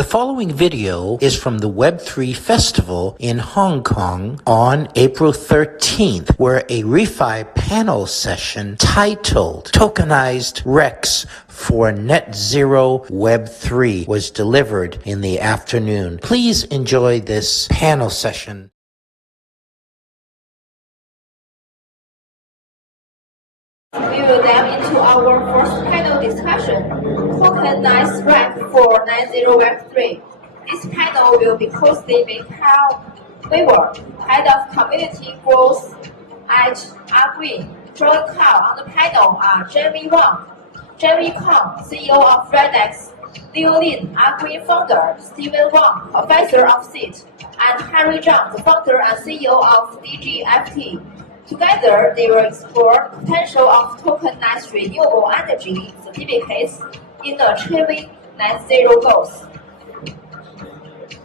The following video is from the Web3 Festival in Hong Kong on April 13th, where a refi panel session titled Tokenized Rex for Net Zero Web3 was delivered in the afternoon. Please enjoy this panel session. We will dive into our first panel discussion, Tokenized Rex for Net Zero Web3. This panel will be hosted by Carl Weaver, Head of Community Growth at Agree. Joining Carl on the panel are Jamie Wang, Jamie Kong, CEO of Redex, Leo Lin, Agree founder, Stephen Wang, Professor of SIT, and Harry Zhang, the founder and CEO of DGFT. Together, they will explore the potential of tokenized renewable energy certificates in achieving net zero goals.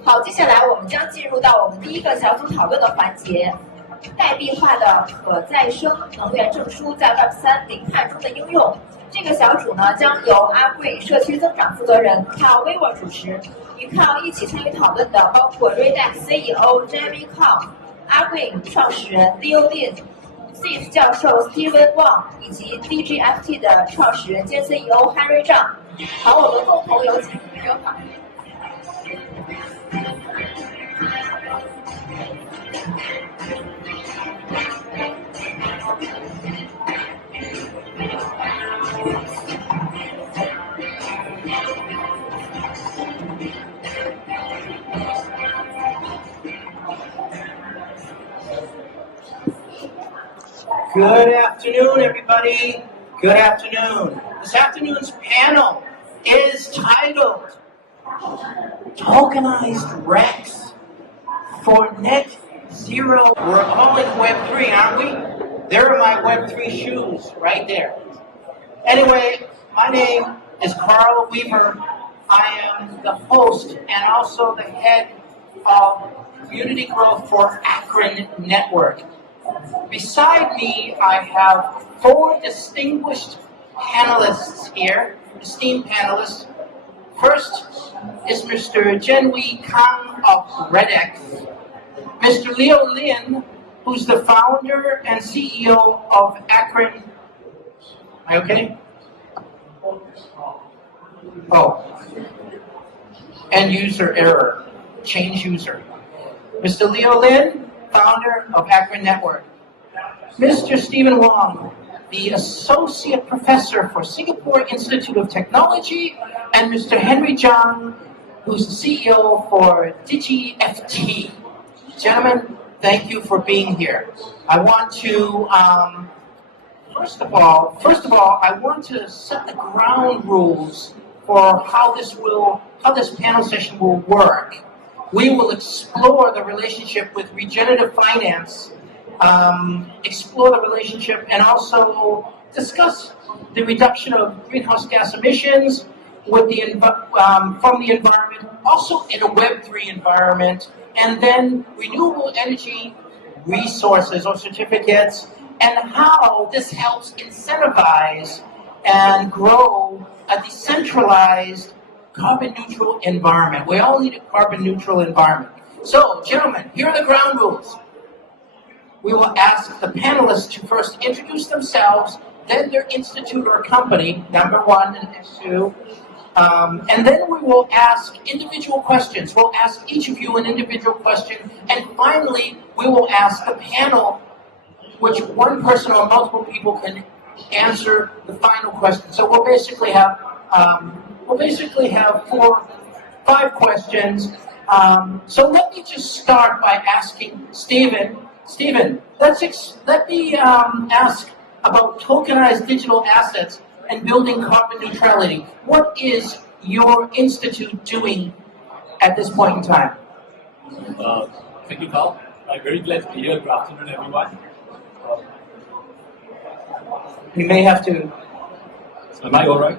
好，接下来我们将进入到我们第一个小组讨论的环节，代币化的可再生能源证书在 Web3 零碳中的应用。这个小组呢，将由 Agree 社区增长负责人 Carl Weaver 主持，与 Carl 一起参与讨论的包括 Redex CEO Jamie Kong、Agree 创始人 Leo Lin、SIT 教授 Stephen Wang 以及 DGFT 的创始人兼 CEO Harry Zhang。好，我们共同有请刘好。Good afternoon, everybody. Good afternoon. This afternoon's panel is titled Tokenized Rex for Net Zero. We're all in Web3, aren't we? There are my Web3 shoes right there. Anyway, my name is Carl Weaver. I am the host and also the head of community growth for Akron Network. Beside me, I have four distinguished panelists here, esteemed panelists. First is Mr. Jianwei Kang of Redex, Mr. Leo Lin, who's the founder and CEO of Akron. Am I okay? Oh. End user error. Change user. Mr. Leo Lin, founder of Akron Network. Mr. Stephen Wang, the Associate Professor for Singapore Institute of Technology, and Mr. Henry Zhang, who's the CEO for DGFT. Gentlemen, thank you for being here. I want to, first of all, I want to set the ground rules for how this panel session will work. We will explore the relationship with regenerative finance, explore the relationship, and also discuss the reduction of greenhouse gas emissions with the from the environment, also in a Web3 environment, and then renewable energy resources or certificates, and how this helps incentivize and grow a decentralized carbon-neutral environment. We all need a carbon-neutral environment. So, gentlemen, here are the ground rules. We will ask the panelists to first introduce themselves, then their institute or company, number one and two, and then we will ask individual questions. We'll ask each of you an individual question, and finally, we will ask the panel, which one person or multiple people can answer the final question. So we'll basically have 5 questions. So let me just start by asking Stephen, let me ask about tokenized digital assets and building carbon neutrality. What is your institute doing at this point in time? Thank you, Carl. I'm very glad to be here. Good afternoon, everyone. You may have to... Am I all right?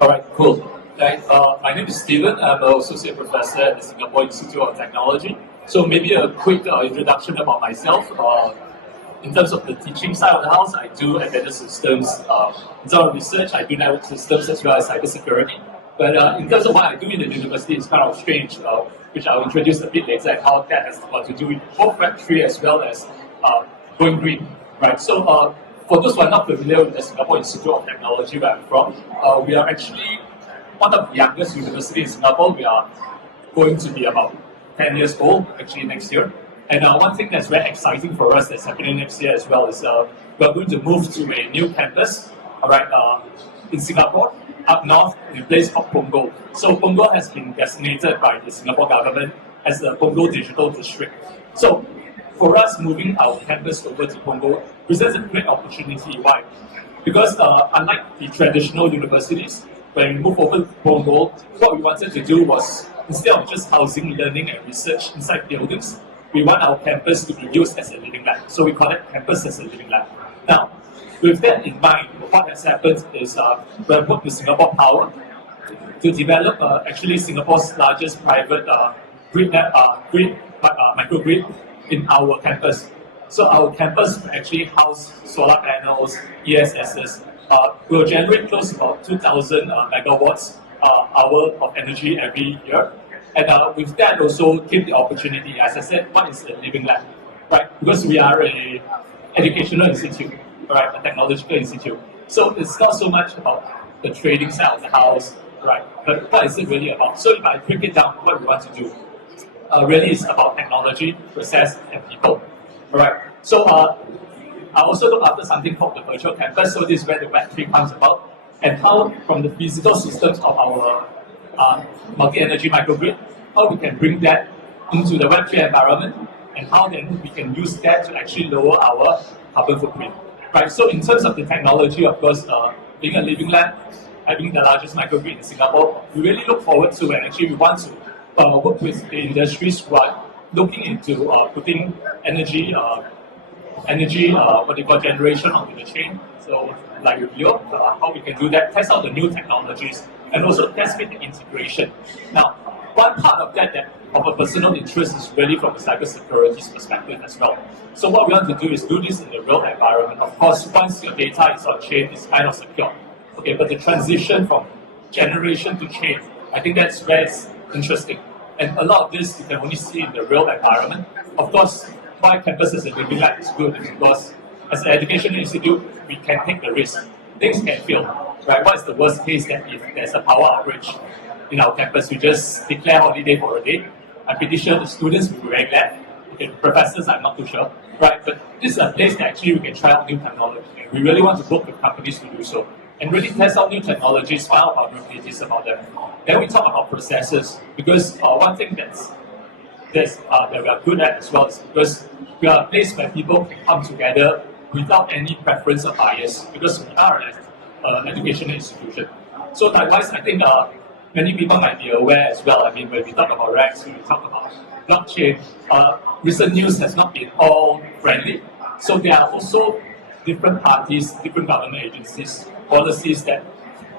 All right, cool. My name is Stephen. I'm an associate professor at the Singapore Institute of Technology. So maybe a quick introduction about myself. In terms of the teaching side of the house, I do embedded systems. In terms of research, I do network systems as well as cybersecurity. But in terms of what I do in the university, it's kind of strange, which I'll introduce a bit later, and how that has got to do with both Web3 as well as going green, right? So for those who are not familiar with the Singapore Institute of Technology where I'm from, we are actually one of the youngest universities in Singapore. We are going to be about 10 years old actually next year. And one thing that's very exciting for us that's happening next year as well is we're going to move to a new campus, all right, in Singapore, up north in a place called Punggol. So Punggol has been designated by the Singapore government as the Punggol Digital District. So for us, moving our campus over to Punggol presents a great opportunity. Why? Because unlike the traditional universities, when we moved over to Punggol, what we wanted to do was, instead of just housing learning and research inside buildings, we want our campus to be used as a living lab. So we call it campus as a living lab. Now, with that in mind, what has happened is we have worked with Singapore Power to develop actually Singapore's largest private microgrid in our campus. So our campus actually house solar panels, ESSs, will generate close to about 2,000 megawatts hour of energy every year. And with that also give the opportunity, as I said, what is a living lab, right? Because we are a educational institute, right, a technological institute. So it's not so much about the trading side of the house, right? But what is it really about? So if I break it down, what we want to do, really is about technology, process, and people, all right? So I also look after something called the virtual campus. So this is where the Web3 comes about, and how from the physical systems of our multi-energy microgrid, how we can bring that into the Web3 environment, and how then we can use that to actually lower our carbon footprint. Right. So in terms of the technology, of course, being a living lab, having the largest microgrid in Singapore, we really look forward to, and actually we want to work with the industries who are looking into putting energy what they call generation onto the chain. So like with Europe, how we can do that, test out the new technologies, and also test fit the integration. Now, one part of that of a personal interest is really from a cybersecurity perspective as well. So what we want to do is do this in the real environment. Of course, once your data is on chain, it's kind of secure. Okay, but the transition from generation to chain, I think that's where it's interesting. And a lot of this you can only see in the real environment. Of course, why campus as a living lab is good is because as an educational institute, we can take the risk. Things can fail, right? What is the worst case that if there's a power outage in our campus, we just declare holiday for a day? I'm pretty sure the students will be very glad. Okay, professors, I'm not too sure, right? But this is a place that actually we can try out new technology. And we really want to work with companies to do so and really test out new technologies, find out opportunities about them. Then we talk about processes, because one thing that we are good at as well is because we are a place where people can come together without any preference or bias, because we are an educational institution. So likewise, I think many people might be aware as well. I mean, when we talk about REX, when we talk about blockchain, recent news has not been all friendly. So there are also different parties, different government agencies, policies that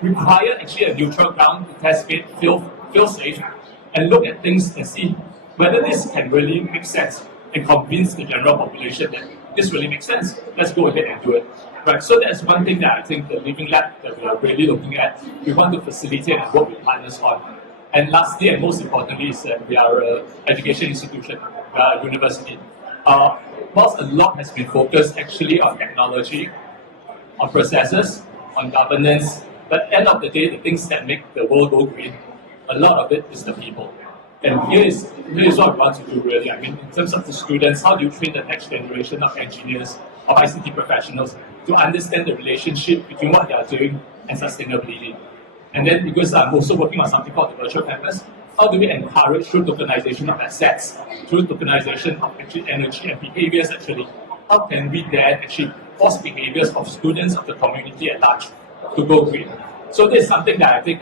require actually a neutral ground to test it, feel safe, and look at things and see whether this can really make sense and convince the general population that this really makes sense. Let's go ahead and do it. Right. So that's one thing that I think the living lab that we are really looking at, we want to facilitate and work with partners on. And lastly, and most importantly, is that we are an education institution, we are a university. Whilst a lot has been focused actually on technology, on processes, on governance, but at the end of the day, the things that make the world go green, a lot of it is the people. And here is what we want to do really. I mean, in terms of the students, how do you train the next generation of engineers, of ICT professionals to understand the relationship between what they are doing and sustainability? And then because I'm also working on something called the virtual campus, how do we encourage through tokenization of assets, through tokenization of actually energy and behaviors actually, how can we then actually force behaviors of students of the community at large to go green? So this is something that I think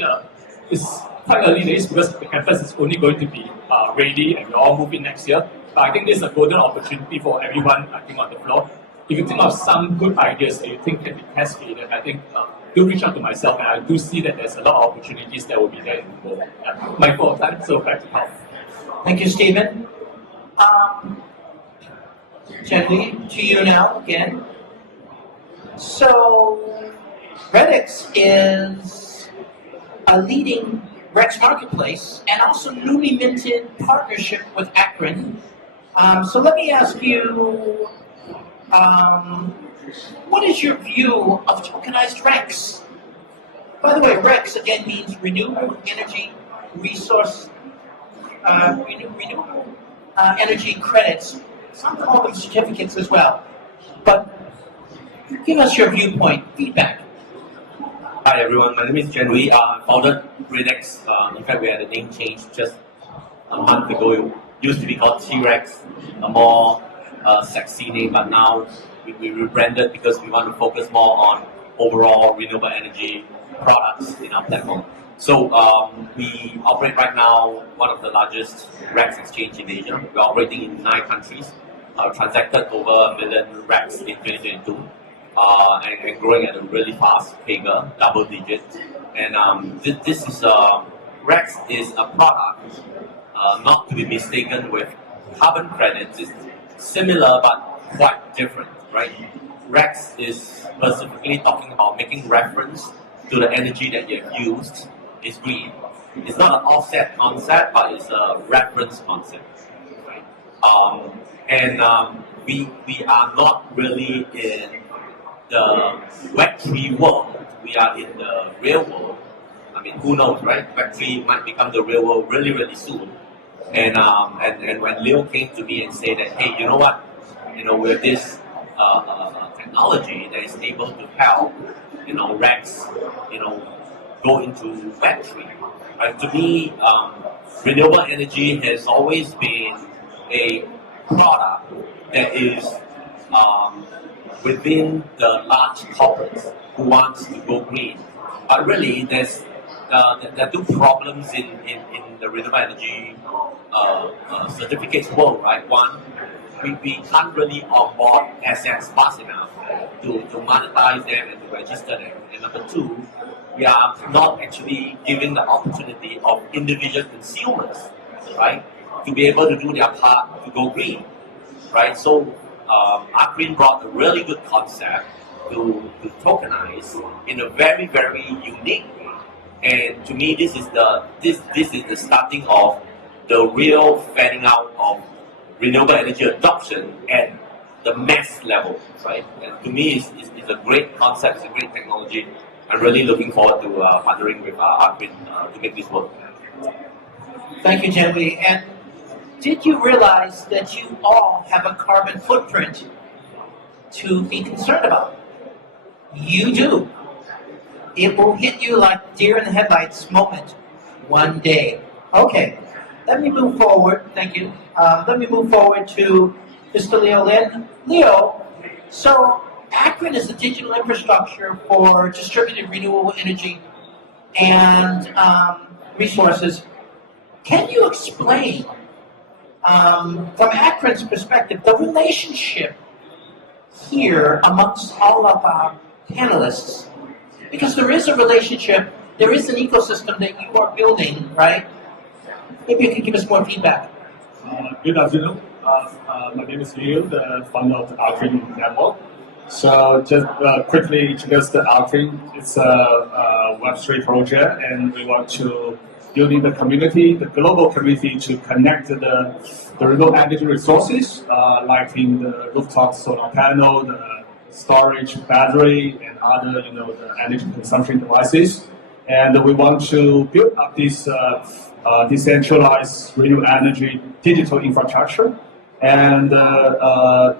is quite early days because the campus is only going to be ready and we're all moving next year. But I think this is a golden opportunity for everyone, I think, on the floor. If you think of some good ideas that you think can be tested, then I think do reach out to myself, and I do see that there's a lot of opportunities that will be there in the world. My full time, so back to Paul. Thank you, Stephen. Gently to you now again. So, Redix is a leading Rex marketplace, and also newly minted partnership with Akron. So let me ask you, what is your view of tokenized Rex? By the way, Rex again means renewable energy resource, renewable energy credits. Some call them certificates as well. But give us your viewpoint, feedback. Hi everyone, my name is Jen Wee. I founded Redex. In fact, we had a name change just a month ago. It used to be called T-Rex, a more sexy name, but now we rebranded because we want to focus more on overall renewable energy products in our platform. So we operate right now one of the largest REX exchange in Asia. We're operating in 9 countries. Transacted over 1 million REX in 2022. And growing at a really fast figure, double digit. And this is Rex is a product not to be mistaken with carbon credits. It's similar but quite different, right? Rex is specifically talking about making reference to the energy that you have used is green. It's not an offset concept, but it's a reference concept. Right? We are not really in the Web3 world. We are in the real world. I mean, who knows, right? Web3 might become the real world really, really soon. And when Leo came to me and said that, hey, you know what? You know, with this technology that is able to help, you know, Rex, you know, go into Web3. Right? To me, renewable energy has always been a product that is within the large corporates who wants to go green. But really, there are 2 problems in the renewable energy certificates world, right? One, we can't really onboard assets fast enough to monetize them and to register them. And number 2, we are not actually giving the opportunity of individual consumers, right, to be able to do their part to go green, right? So Akron brought a really good concept to tokenize in a very, very unique way. And to me, this is the starting of the real fanning out of renewable energy adoption at the mass level, right? And to me, it's a great concept, it's a great technology. I'm really looking forward to partnering with Akron to make this work. Thank you, Jenny. And did you realize that you all have a carbon footprint to be concerned about? You do. It will hit you like deer in the headlights moment one day. Okay, let me move forward. Thank you. Let me move forward to Mr. Leo Lin. Leo, so Akron is a digital infrastructure for distributed renewable energy and resources. Can you explain, from Akron's perspective, the relationship here amongst all of our panelists? Because there is a relationship, there is an ecosystem that you are building, right? Maybe you can give us more feedback. Good afternoon. My name is Leo, the founder of the Akron Network. So just quickly introduce the Akron. It's a Web3 project, and we want to build the community, the global community, to connect the renewable energy resources, like in the rooftop solar panel, the storage battery, and other, the energy consumption devices. And we want to build up this decentralized renewable energy digital infrastructure. And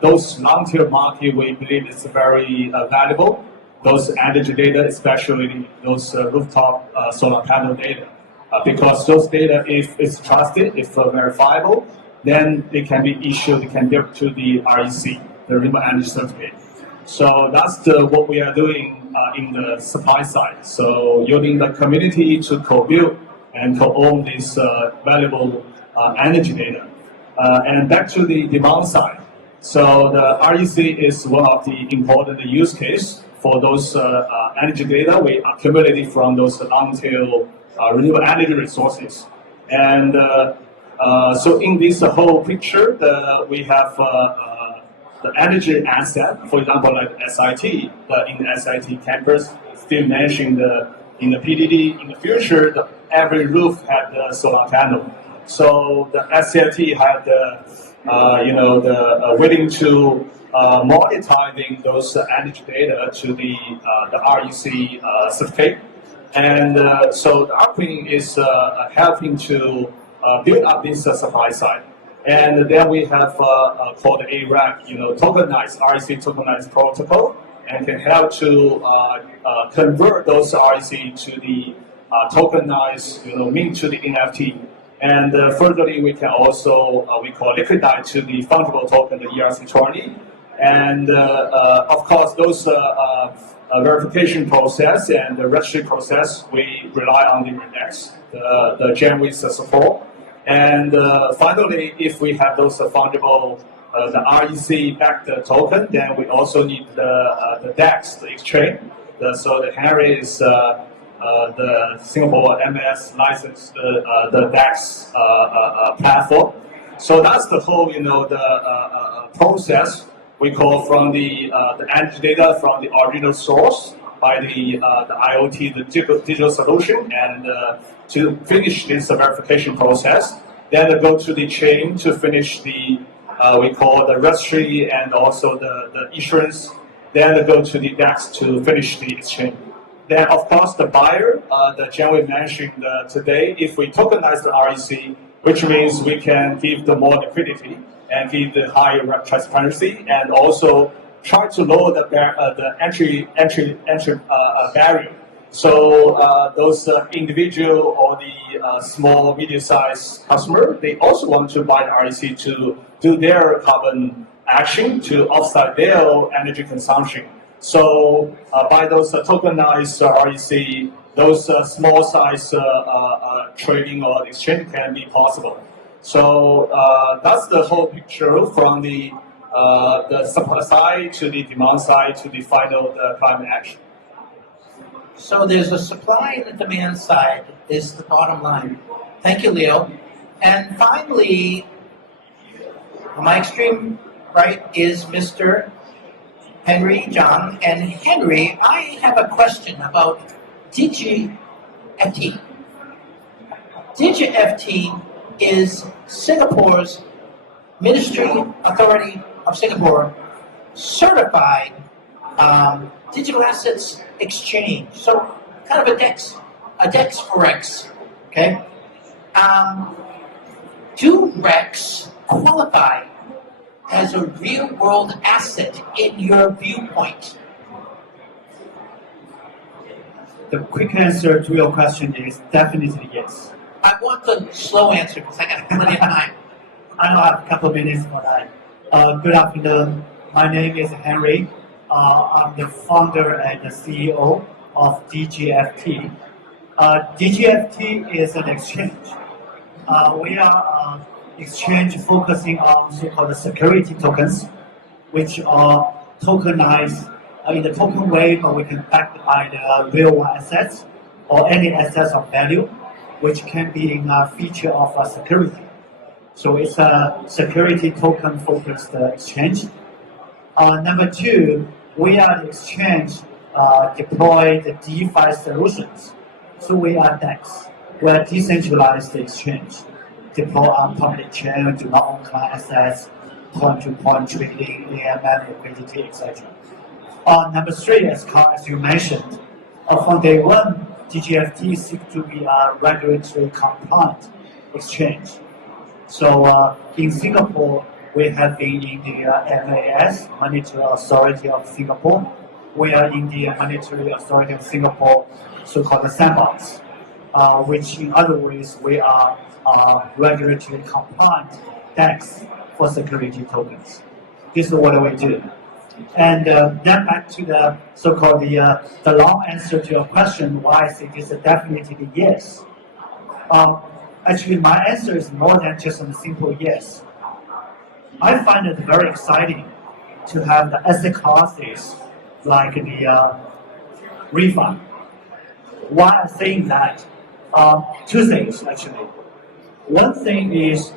those long-tail market, we believe is very valuable. Those energy data, especially those rooftop solar panel data, because those data, if it's trusted, if verifiable, then they can be issued, they can give to the REC, the renewable energy certificate. So that's what we are doing in the supply side. So using the community to co-build and co-own this valuable energy data. And back to the demand side. So the REC is one of the important use case for those energy data we accumulated from those long-tail renewable energy resources. And so in this whole picture, we have the energy asset, for example, like SIT, in the SIT campus, still managing the in the PDD in the future, every roof had the solar panel. So the SCIT had the willing to monetizing those energy data to the REC certificate. And so the Arquin is helping to build up this supply side. And then we have called ARAC, tokenized, REC tokenized protocol, and can help to convert those REC to the tokenized, mint to the NFT. And furtherly, we can also, we call liquidate to the fungible token, the ERC20. And of course, those verification process and the registry process, we rely on the index, the Genwis support. And finally, if we have those fungible, the REC-backed token, then we also need the DEX, the exchange. So the Henry is the Singapore MS licensed the DEX platform. So that's the whole, the process we call from the energy data from the original source by the IoT, the digital solution, and to finish this verification process. Then go to the chain to finish the we call the registry and also the insurance. Then go to the DEX to finish the exchange. Then of course the buyer, the Jen we mentioned today, if we tokenize the REC, which means we can give the more liquidity and give the higher transparency, and also try to lower the entry barrier. So those individual or the small, medium-sized customer, they also want to buy the REC to do their carbon action to offset their energy consumption. So by those tokenized REC, those small size trading or exchange can be possible. So that's the whole picture from the supply side to the demand side to the final climate action. So there's a supply and a demand side is the bottom line. Thank you, Leo. And finally, on my extreme right is Mr. Henry John. And Henry, I have a question about DigiFT. DigiFT is Singapore's Ministry Authority of Singapore certified digital assets exchange. So kind of a DEX for Rex. Okay. Do Rex qualify as a real world asset in your viewpoint? The quick answer to your question is definitely yes. I want the slow answer because I got plenty of time. I have a couple of minutes for that. Good afternoon. My name is Henry. I'm the founder and the CEO of DGFT. DGFT is an exchange. We are an exchange focusing on so-called security tokens, which are tokenized in the token way, but we can back by the real assets or any assets of value, which can be in a feature of security. So it's a security token focused exchange. Number two, we are the exchange deploy the DeFi solutions. So we are DEX. We are decentralized exchange. Deploy on public chain, do not own client assets, point-to-point trading, AMM, liquidity, etc. Number three, as Carl, as you mentioned, from day one, DGFT seeks to be a regulatory compliant exchange. So in Singapore, we have been in the MAS, Monetary Authority of Singapore. We are in the Monetary Authority of Singapore, so-called the sandbox, which in other words, we are regulatory compliant DEX for security tokens. This is what we do. And then back to the so-called the long answer to your question, why I say this is definitely yes. Actually, my answer is more than just a simple yes. I find it very exciting to have the asset classes like the refi. Why I'm saying that? Two things actually. One thing is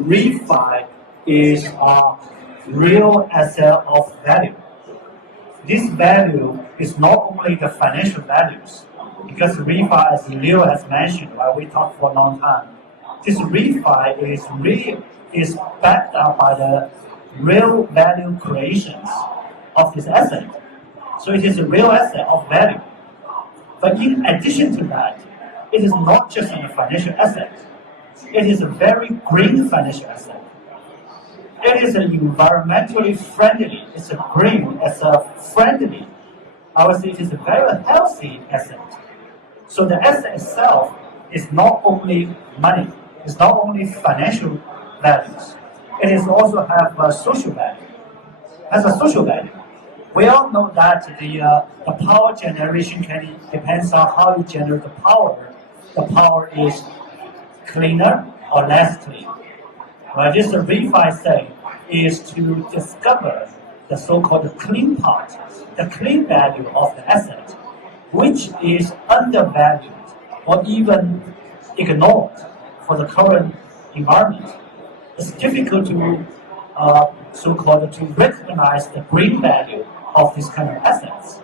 refi is a real asset of value. This value is not only the financial values, Because refi, as Leo has mentioned, right, we talked for a long time. This refi is backed up by the real value creations of this asset. So it is a real asset of value. But in addition to that, it is not just a financial asset. It is a very green financial asset. It is an environmentally friendly. It's a green, it's a friendly. I would say it is a very healthy asset. So the asset itself is not only money, it's not only financial values. It is also have a social value. Has a social value. We all know that the power generation depends on how you generate the power. The power is cleaner or less clean. But this refi thing is to discover the so-called clean part, the clean value of the asset, which is undervalued or even ignored for the current environment. It's difficult to so-called to recognize the green value of this kind of assets.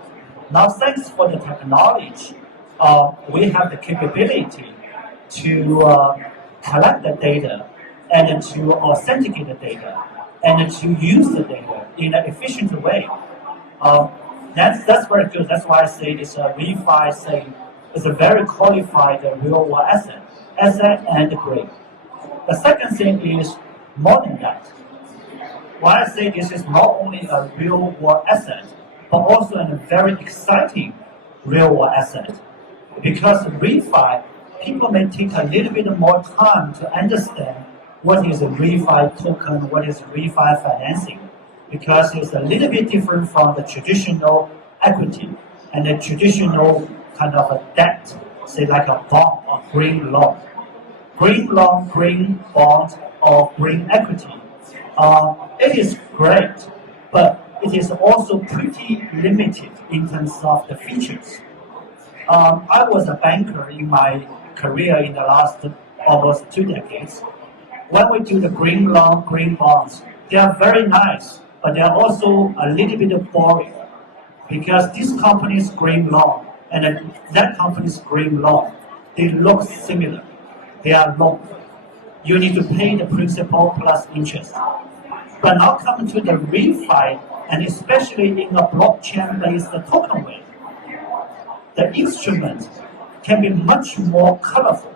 Now, thanks for the technology, we have the capability to collect the data and to authenticate the data and to use the data in an efficient way. That's very good. That's why I say this refi thing is a very qualified real world asset and green. The second thing is more than that. Why I say this is not only a real world asset, but also a very exciting real world asset. Because refi, people may take a little bit more time to understand what is a refi token, what is refi financing, because it's a little bit different from the traditional equity and the traditional kind of a debt, say like a bond or green loan. Green loan, green bond, or green equity. It is great, but it is also pretty limited in terms of the features. I was a banker in my career in the last almost 2 decades. When we do the green loan, green bonds, they are very nice, but they are also a little bit boring because this company's green loan and that company's green loan, they look similar. They are low. You need to pay the principal plus interest. But now coming to the refi, and especially in a blockchain-based token way, the instrument can be much more colorful.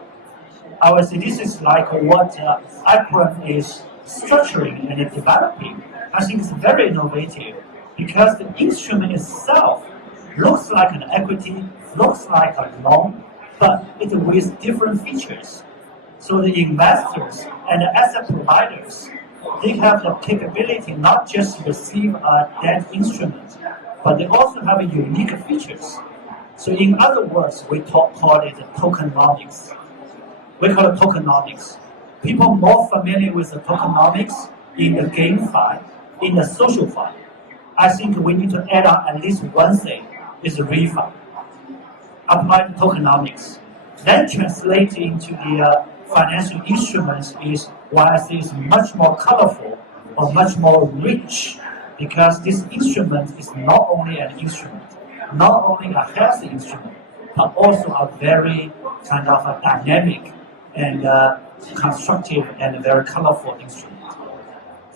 I would say this is like what Akron is structuring and developing. I think it's very innovative because the instrument itself looks like an equity, looks like a loan, but it with different features. So the investors and the asset providers, they have the capability not just to receive a debt instrument, but they also have unique features. So in other words, we call it tokenomics. We call it tokenomics. People more familiar with the tokenomics in the GameFi, in the social fi. I think we need to add on at least one thing, is refi. Apply tokenomics. Then translate into the financial instruments is why I say it's much more colorful or much more rich, because this instrument is not only an instrument, not only a healthy instrument, but also a very kind of a dynamic and constructive and very colorful instrument.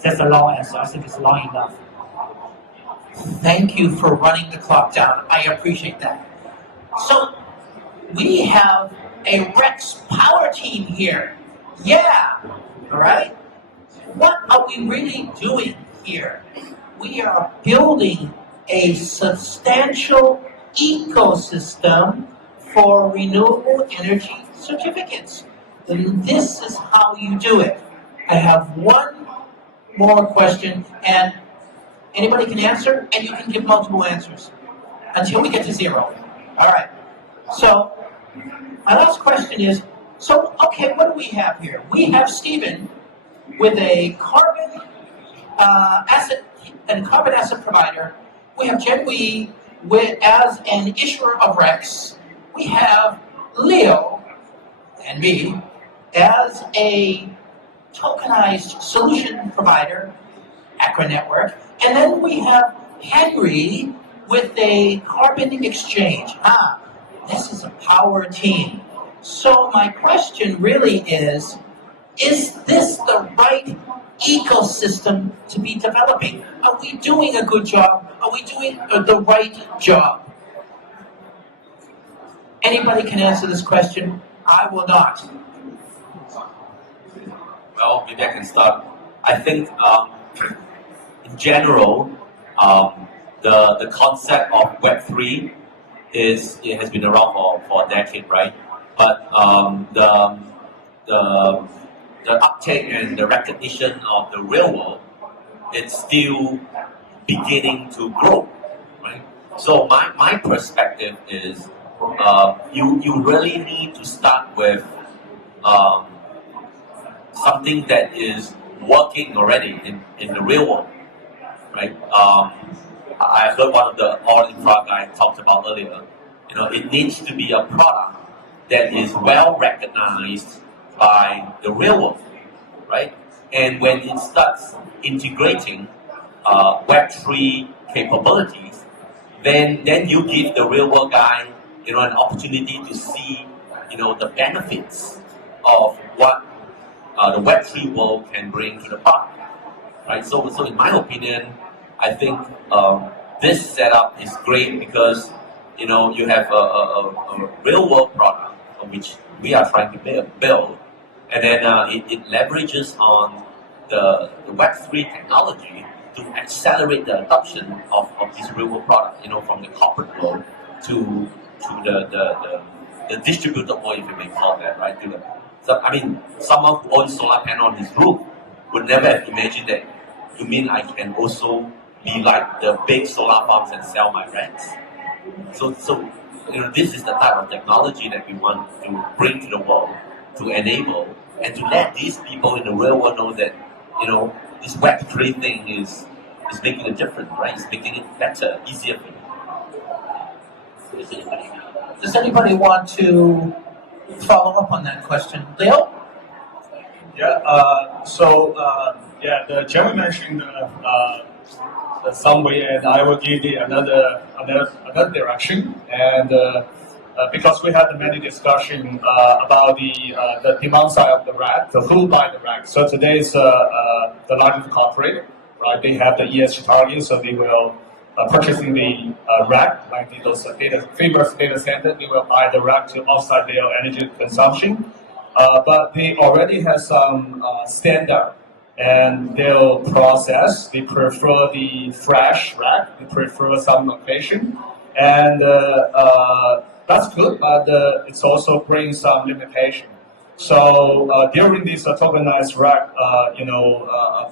That's a long answer. I think it's long enough. Thank you for running the clock down. I appreciate that. So, we have a Rex power team here. Yeah, all right? What are we really doing here? We are building a substantial ecosystem for renewable energy certificates. And this is how you do it. I have one more question, and anybody can answer, and you can give multiple answers until we get to 0. All right. So, my last question is, okay, what do we have here? We have Stephen with a carbon asset provider. We have Jen Wee as an issuer of Rex. We have Leo and me as a tokenized solution provider, Akron Network. And then we have Henry with a carbon exchange. This is a power team. So my question really is this the right ecosystem to be developing? Are we doing a good job? Are we doing the right job? Anybody can answer this question. I will not. Well, maybe I can start. I think in general, the concept of Web3 has been around for a decade, right? But the uptake and the recognition of the real world, it's still beginning to grow, right? So my perspective is you really need to start with something that is working already in the real world, right? I heard one of the all infra guy talked about earlier. It needs to be a product that is well recognized by the real world, right? And when it starts integrating Web3 capabilities, then you give the real world guy, an opportunity to see, the benefits of what the Web3 world can bring to the party, right? So in my opinion, I think this setup is great because you have a real world product which we are trying to build, and then it leverages on the Web3 technology to accelerate the adoption of this real world product, from the corporate world to the distributed world, if you may call that, right? So, someone who owns solar panel on his roof would never have imagined that. You mean I can also be like the big solar farms and sell my rents? So this is the type of technology that we want to bring to the world, to enable and to let these people in the real world know that this Web3 thing is making a difference, right? It's making it better, easier for you. Does anybody want to follow up on that question? Leo? Yeah. The gentleman mentioned some way, and I will give the another direction. And because we had many discussion about the demand side of the rack, the who buy the rack. So today is the largest corporate, right? They have the ESG target, so they will purchasing the rack, like those famous data center. They will buy the rack to offset their energy consumption. But they already have some standard, and they'll process. They prefer the fresh rack. They prefer some location, and that's good. But it's also brings some limitation. So during this tokenized rack,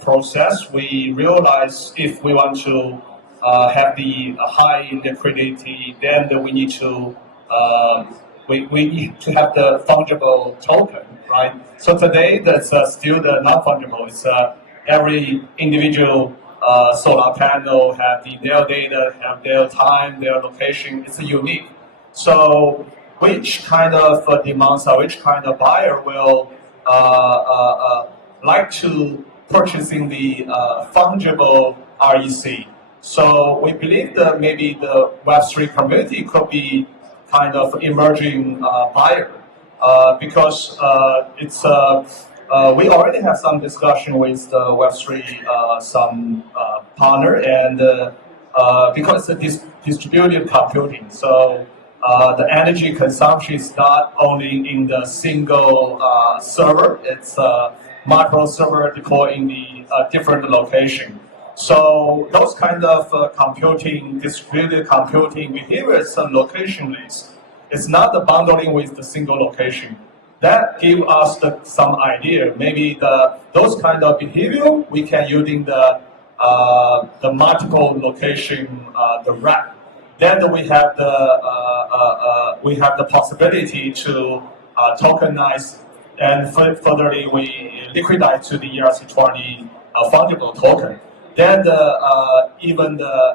process, we realize if we want to have the high liquidity, then we need to we need to have the fungible token, right? So today, that's still the non-fungible. It's every individual solar panel have their data, have their time, their location. It's unique. So which kind of demands or which kind of buyer will like to purchasing the fungible REC? So we believe that maybe the Web3 community could be kind of emerging buyer because it's we already have some discussion with the Web3 some partner, and because it's distributed computing, so the energy consumption is not only in the single server, it's micro server deployed in the different location. So those kind of computing, distributed computing behaviors and location-less. It's not the bundling with the single location. That give us some idea. Maybe those kind of behavior we can using the multiple location, the rack. Then we have the possibility to tokenize, and furtherly we liquidate to the ERC20 fungible token. Then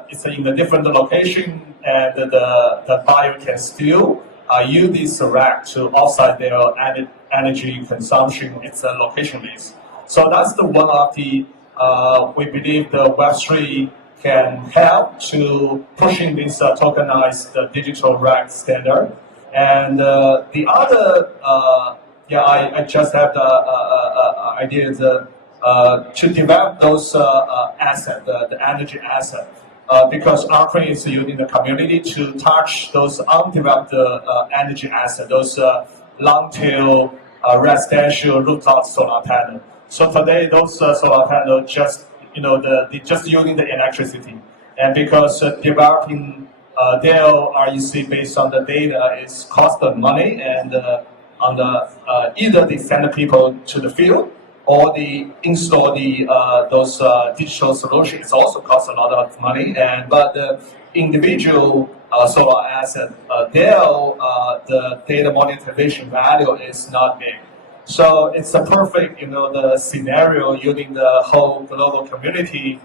it's in a different location, and the buyer can still use this rack to offset their energy consumption. It's a location-based. So that's the one of the we believe the Web3 can help to pushing this tokenized digital rack standard. And the other, I just have the idea is to develop those assets, the energy asset, because Arcane is using the community to touch those undeveloped energy assets, those long tail residential rooftop solar panel. So today, those solar panels just they just using the electricity, and because developing their REC based on the data is cost of money, and on the either they send the people to the field or they install those digital solutions. It also costs a lot of money, but the individual solar asset, the data monetization value is not big. So it's a perfect, the scenario using the whole global community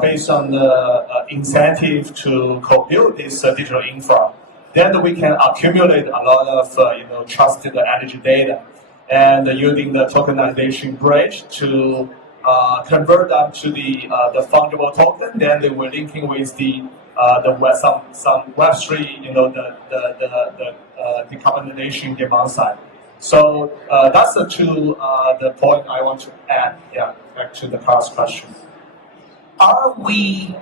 based on the incentive to co-build this digital infra. Then we can accumulate a lot of, trusted energy data, and using the tokenization bridge to convert them to the fungible token. Then they were linking with the some Web3, the decarbonization demand side. So that's the point I want to add. Yeah, back to the first question. Are we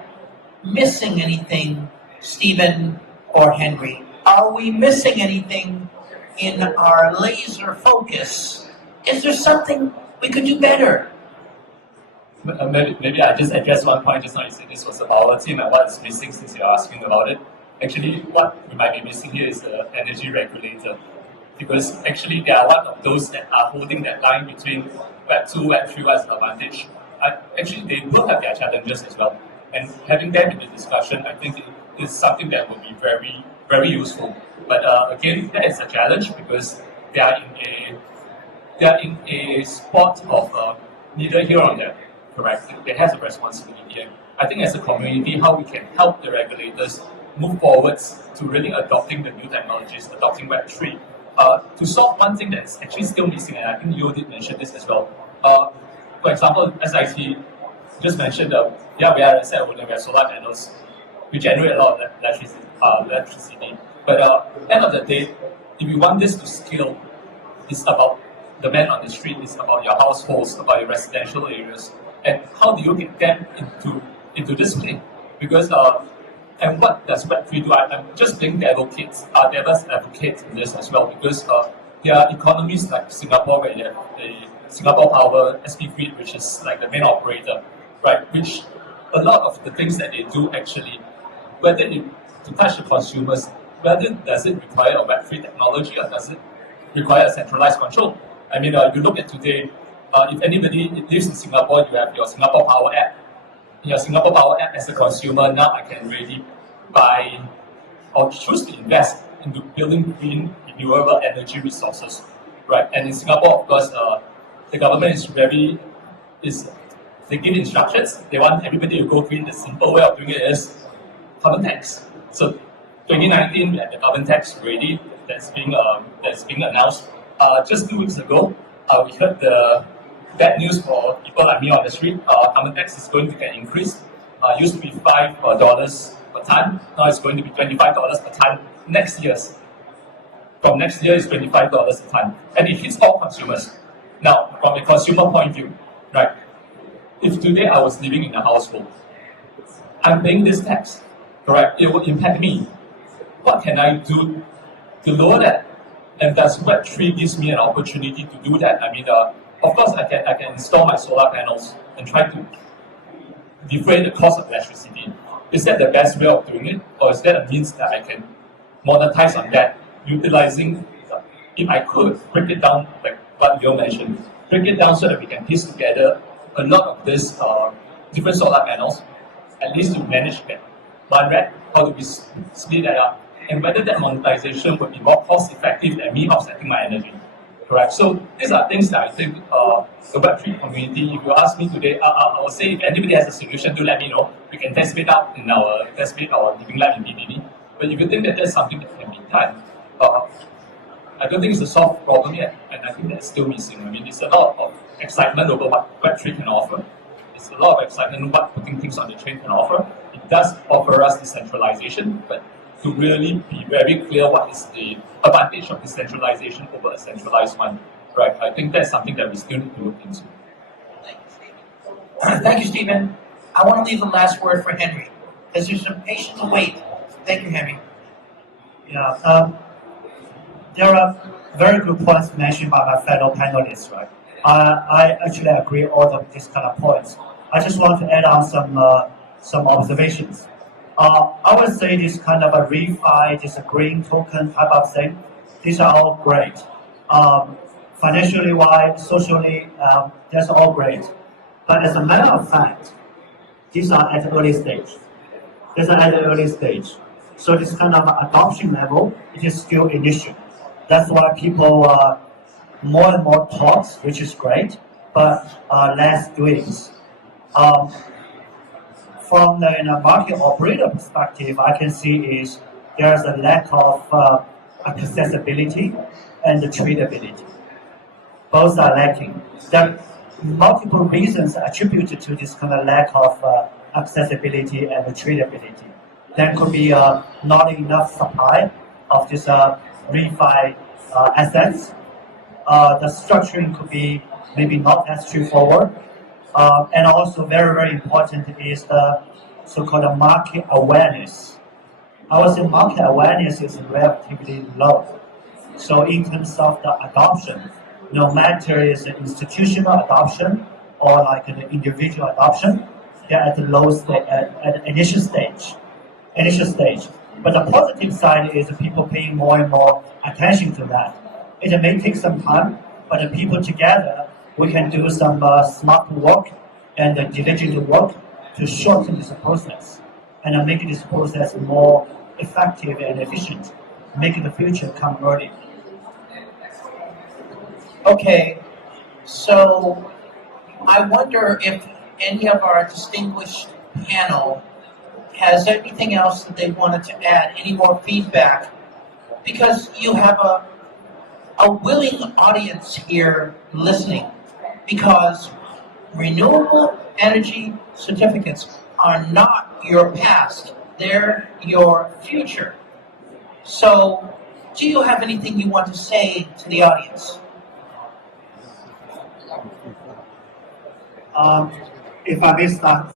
missing anything, Stephen or Henry? Are we missing anything in our laser focus? Is there something we could do better? Maybe I just address one point just now. You said this was about our team and what's missing since you're asking about it. Actually, what we might be missing here is the energy regulator. Because actually, they are one of those that are holding that line between Web 2, Web 3, Web advantage. Actually, they will have their challenges as well. And having them in the discussion, I think is something that will be very, very useful. But again, that is a challenge because they are in a spot of neither here or there. Correct? They have a responsibility. And I think as a community, how we can help the regulators move forwards to really adopting the new technologies, adopting Web 3. To solve one thing that's actually still missing, and I think you did mention this as well. For example, SIT just mentioned, we are a set owner, we have solar panels, we generate a lot of electricity. But at the end of the day, if you want this to scale, it's about the man on the street, it's about your households, about your residential areas, and how do you get them into this play? Because and what does Web3 do? I'm just playing devil's advocate in this as well, because there are economies like Singapore where you have the Singapore Power SP Grid, which is like the main operator, right? Which a lot of the things that they do actually, whether to touch the consumers, whether does it require a Web3 technology or does it require a centralized control? I mean, you look at today, if anybody lives in Singapore, you have your Singapore Power app. In your Singapore Power app, as a consumer, now I can really buy or choose to invest into building green renewable energy resources, right? And in Singapore, of course, the government they give instructions. They want everybody to go green. The simple way of doing it is carbon tax. So 2019, we had the carbon tax ready that's being announced. Just 2 weeks ago, we heard the bad news for people like me on the street. Carbon tax is going to get increased. Used to be $5 per ton. Now it's going to be $25 per ton next year. From next year, it's $25 a ton, and it hits all consumers. Now, from a consumer point of view, right? If today I was living in a household, I'm paying this tax, correct? It will impact me. What can I do to lower that? And does Web3 gives me an opportunity to do that? I mean, of course, I can install my solar panels and try to defray the cost of electricity. Is that the best way of doing it, or is that a means that I can monetize on that, utilizing? If I could break it down, like what you mentioned, break it down so that we can piece together a lot of these different solar panels, at least to manage that one rack. How do we split that up? And whether that monetization would be more cost effective than me offsetting my energy. Correct. So these are things that I think the Web3 community, if you ask me today, I will say if anybody has a solution, do let me know. We can test it out in our living lab in BBB. But if you think that there's something that can be done, I don't think it's a solved problem yet, and I think that's still missing. I mean, there's a lot of excitement over what Web3 can offer. There's a lot of excitement over what putting things on the chain can offer. It does offer us decentralization, but to really be very clear what is the advantage of decentralization over a centralized one, right? I think that's something that we still need to look into. Thank you, Stephen. I want to leave the last word for Henry, because there's some patience to wait. Thank you, Henry. Yeah, there are very good points mentioned by my fellow panelists, right? I actually agree all of these kind of points. I just want to add on some observations. I would say this kind of a refi, this green token type of thing, these are all great. Financially wise, socially, that's all great. But as a matter of fact, these are at the early stage. These are at the early stage. So this kind of adoption level, it is still initial. That's why people more and more talks, which is great, but less doings. From the market operator perspective, I can see is there's a lack of accessibility and the tradability. Both are lacking. There are multiple reasons attributed to this kind of lack of accessibility and the tradability. There could be not enough supply of this refi assets. The structuring could be maybe not as straightforward. And also very, very important is the so-called market awareness. I would say market awareness is relatively low. So in terms of the adoption, no matter is it institutional adoption or like an individual adoption, they're at the low stage, at the initial stage. But the positive side is people paying more and more attention to that. It may take some time, but the people together, we can do some smart work and diligent work to shorten this process and make this process more effective and efficient, make the future come early. Okay, so I wonder if any of our distinguished panel has anything else that they wanted to add, any more feedback, because you have a willing audience here listening, because renewable energy certificates are not your past, they're your future. So, do you have anything you want to say to the audience? If I may start